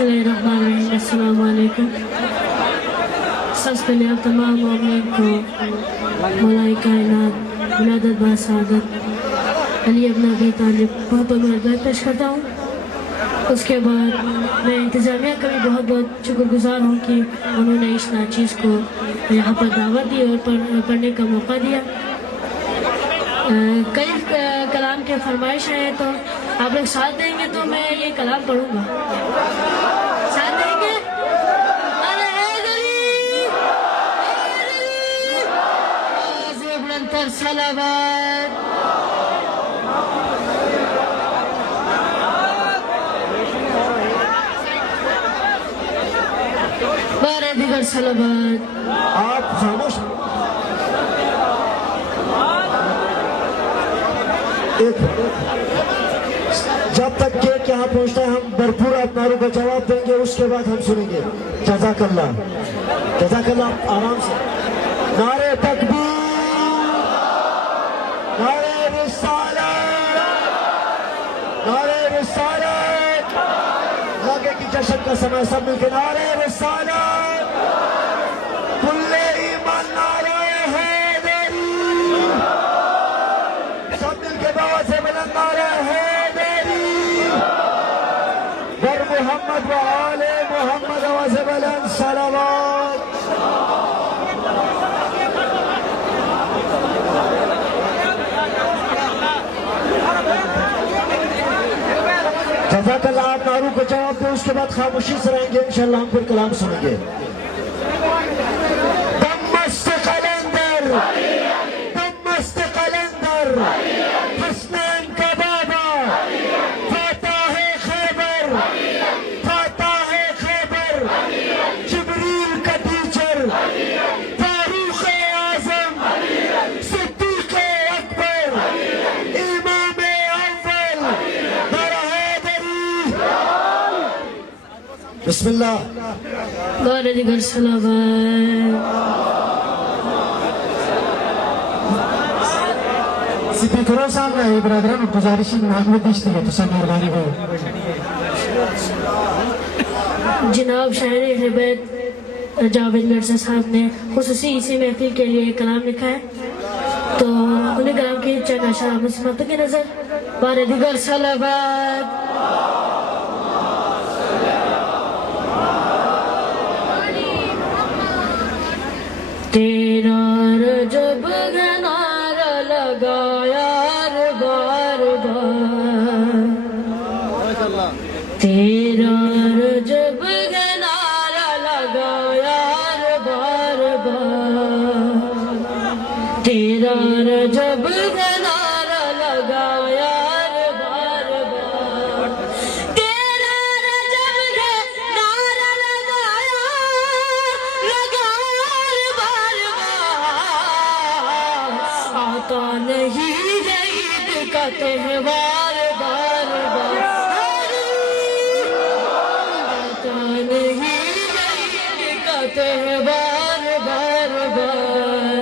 अस्सलाम वालेकुम। सबसे पहले आप तमाम मोमिन को मौलाए कायनात विलादत बासादत अली इब्न अबी तालिब बहुत बहुत मुबारक पेश करता हूँ। उसके बाद मैं इंतज़ामिया का भी बहुत बहुत शुक्रगुजार हूँ कि उन्होंने इस नाचीज़ को यहाँ पर दावत दी और पढ़ने का मौका दिया। कई कलाम के फरमाइश हैं, तो आप लोग साथ देंगे तो मैं ये कलाम पढ़ूँगा। साथ देंगे? बुलंदतर सलावत। बारह दिगर सलावत। आप खामोश जब तक केक यहाँ पहुँचता है हम भरपूर अपनारों का जवाब देंगे, उसके बाद हम सुनेंगे। जज़ाकल्लाह जज़ाकल्लाह। आराम से नारे तकबीर, नारे रिसालत, नारे रिसालत। लगे कि जश्न का समय, सब मिलकर नारे रिसालत, कुल्ले ईमान नारे हैदरी, सब मिलकर बाबा से बुलंद नारे हैदरी, वर मोहम्मद व आले मोहम्मद आवाज़ बुलंद सलावत। जज़ाकल्लाह। आप नारों को जवाब दें, उसके बाद खामोशी से रहेंगे, इंशाअल्लाह हम फिर कलाम सुनेंगे। दम मस्त कलंदर, दम मस्त कलंदर, हसनैन का बाबा, फातह खैबर, फातह खैबर, जिब्रील का टीचर, फारूक आज़म, सिद्दीक़ अकबर, इमाम अव्वल, नारा हैदरी। बिस्मिल्लाह। बारह दिगर सलावत। स्पीकरों सामने ब्रदरन गुजारिश महमूद इश्तिया तो सब मेहरबानी हो। जनाब शायर हिबैत जावेद मिर्जा साहब ने खुसूसी इसी महफिल के लिए कलाम लिखा है, तो उन्हें कलाम की चंद अशआर में सुनाते की नजर। बारह दिगर सलावत। तेरा रजब नारा लगाया बार बार, तेरा रजब नारा लगाया बार बार, तेरा रजब नारा लगाया बार बार, तेरा रजब नारा लगाया बार बार, आता नहीं ईद का त्योहार बार बार, आता नहीं ईद का त्योहार बार बार,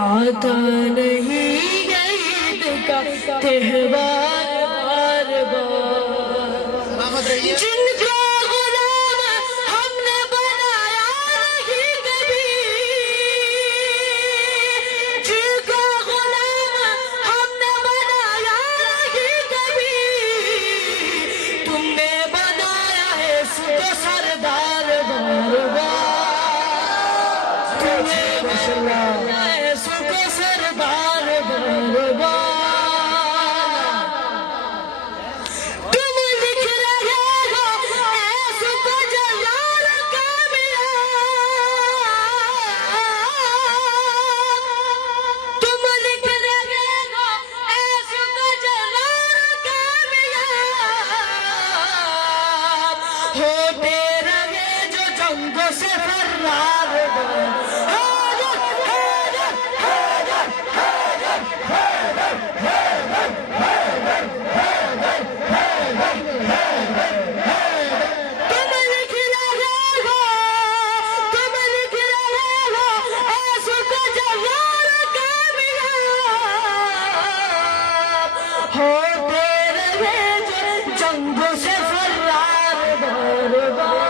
आता नहीं ईद का त्योहार बार बार। जिनको गुलाम हमने बनाया नहीं कभी, जिनको गुलाम हमने बनाया नहीं कभी, तुमने बनाया है इसको सरदार बार बार, तुमने बनाया है इसको सरदार बार बार। तुम लिख रहे हो ऐसो को जलाल का मिला, तुम लिख रहे हो ऐसो को जलाल का मिला, होते रहे जो जंगों से फर्रार हैदर हैदर हैदर हैदर हैदर हैदर हैदर हैदर हैदर हैदर। तुम लिख रहे हो, तुम लिख रहे हो ऐसो को जलाल का मिला, होते रहे जो जंगों से फर्रार बार बार।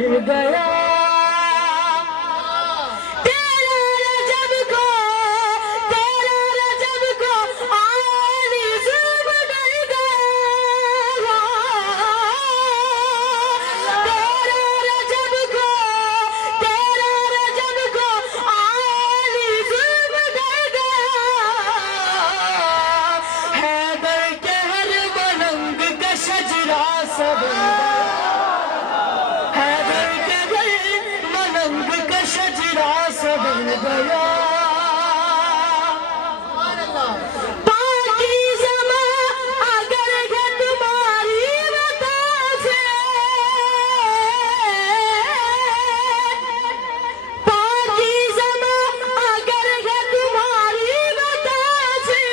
भर गया तेरा रजब को आली जुल्म डर गया तेरा रजब को आली जुल्म डर गया हैदर के हर मलंग का शजरा सब हैदर के हर मलंग का शजरा सब गया पाकीज़ा अगर है तुम्हारी वफा से पाकीज़ा अगर है तुम्हारी वफा से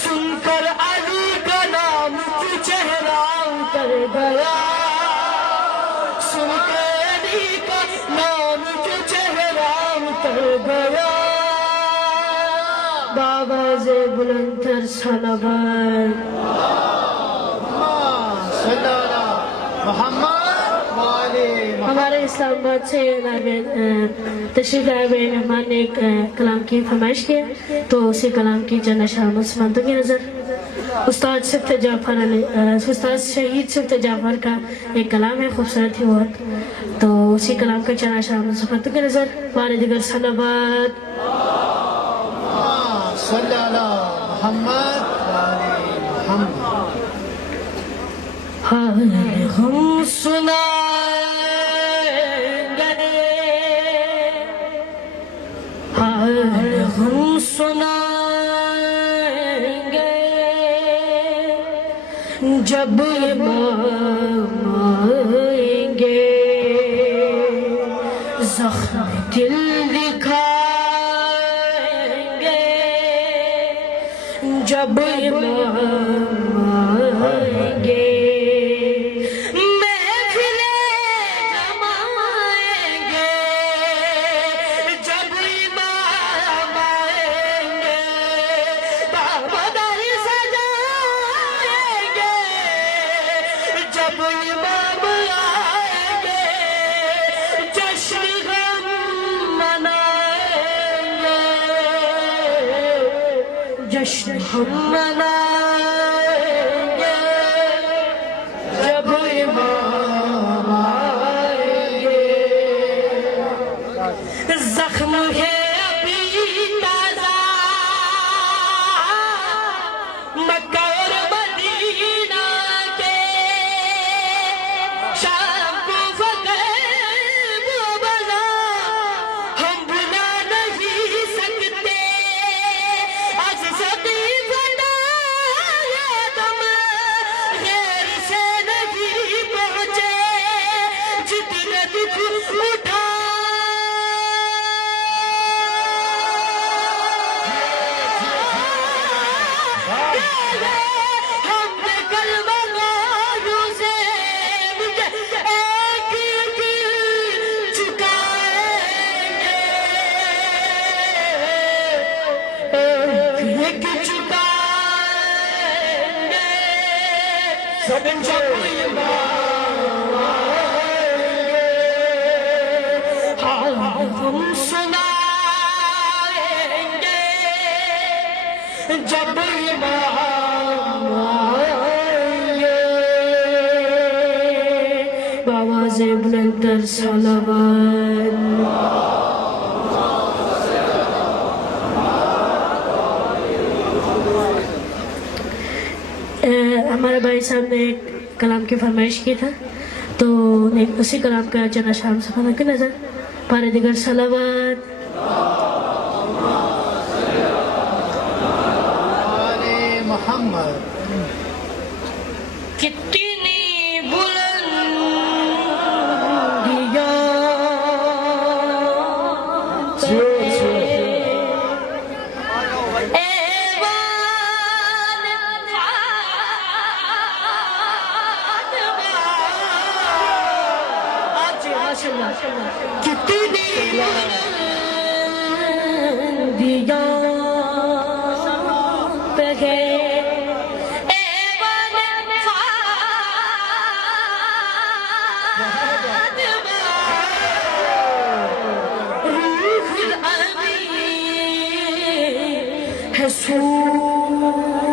सुनकर अली का नाम तू चेहरा उतर गया सुनकर अली का नाम तू चेहरा उतर गया बाबाज़े बुलंदर सलावत हमारे इस्लामाबाद से तशरीफ लाए हुए मेहमान ने एक कलाम की फरमाइश की है तो उसी कलाम की जन्नत शाह मुसलमानों की नज़र उस्ताद शहीद सिफ्त जाफर का एक कलाम है खूबसूरत ही बहुत तो उसी कलाम का जन्नत शाह मुसलमानों की नज़र बारे दिगर सलावत हम सुनाएंगे हम सुनाएंगे जब इमाम आएंगे ज़ख्म दिल दिखाएंगे जब इमाम आएंगे जश्न हम मनाएंगे जब इमाम आएंगे जख्म है अभी ताज़ा मक्का और मदीना के शाम को फतेह वो बना हम भुला नहीं सकते हम सुनाएंगे जब इमाम आएंगे बाबाज़े बुलंदर सलावत हमारे भाई साहब ने एक कलाम की फरमाइश की था तो उसी कलाम का जन्नत शाह मुसलमानों की नज़र पारे दिगर सलावत कितनी बुलंदियां कितनी दिया पे है सूरते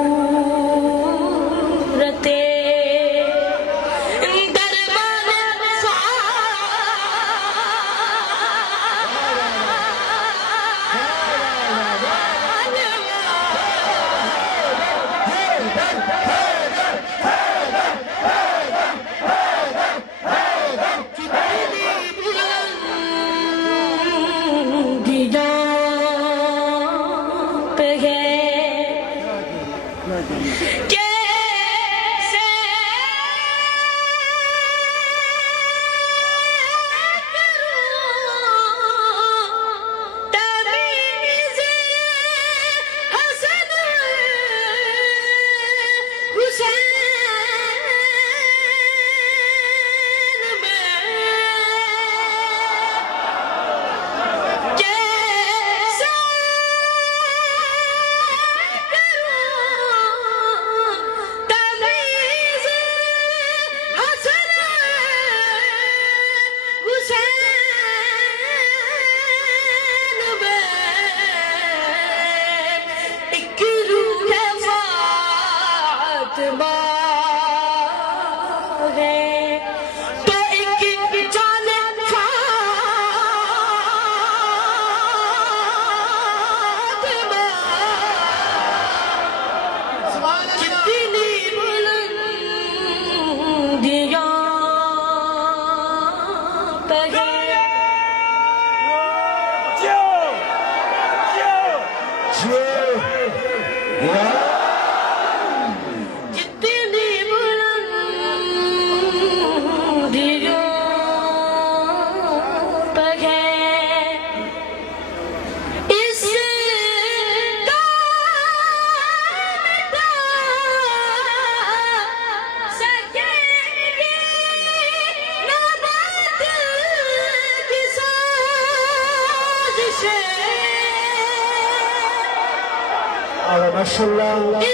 माशाल्लाह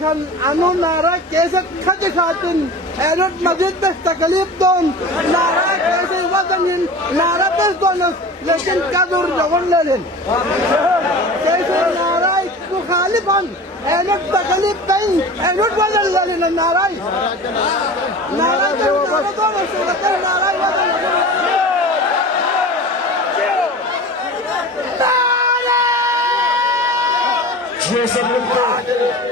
kan anu nara keset khati khatin erot mazid bes taklif don nara kese wadanin nara bes donas lekin kadur jawan lelen kese nara mukhalifan erot taklif bain erot wadan lelen nara nara jawan donas lekin nara wadan ये सब मिलकर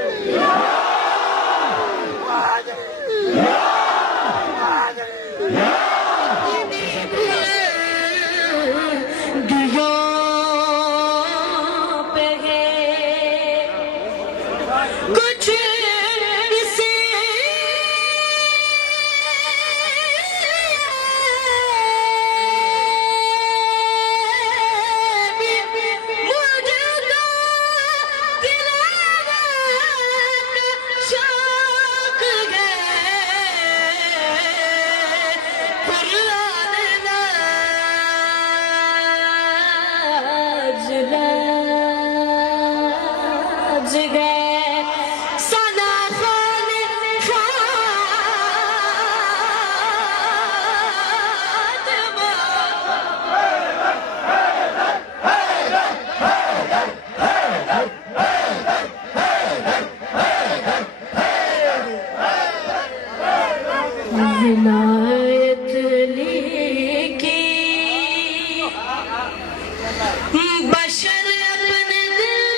Shine. आज गए सना खान विलायत लेके बशर अपने दिल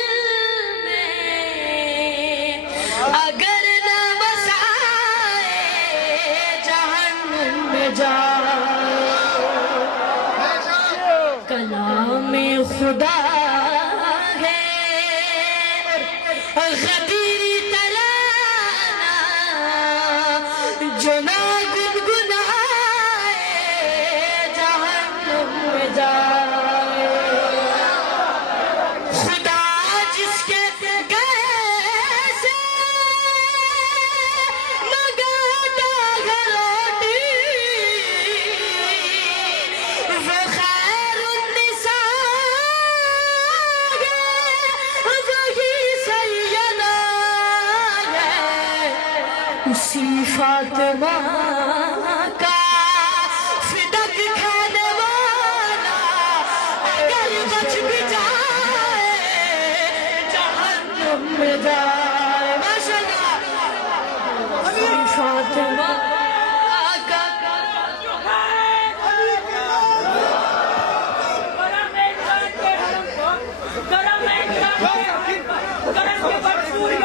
में अगर न बसाए जहन्नुम में जाए कलाम खुदा है गदीरी तराना जो ना गुनगुनाए जहन्नुम में जाए खुदा जिसके गए से मंगाता घरोटी वो खैरुन्निसा है वही सैयदा है उसी फातिमा का फिदक खाने वाला अगर बच भी जाए जहन्नुम में जाए माशाअल्लाह उसी फातिमा का करम के बाद पूरी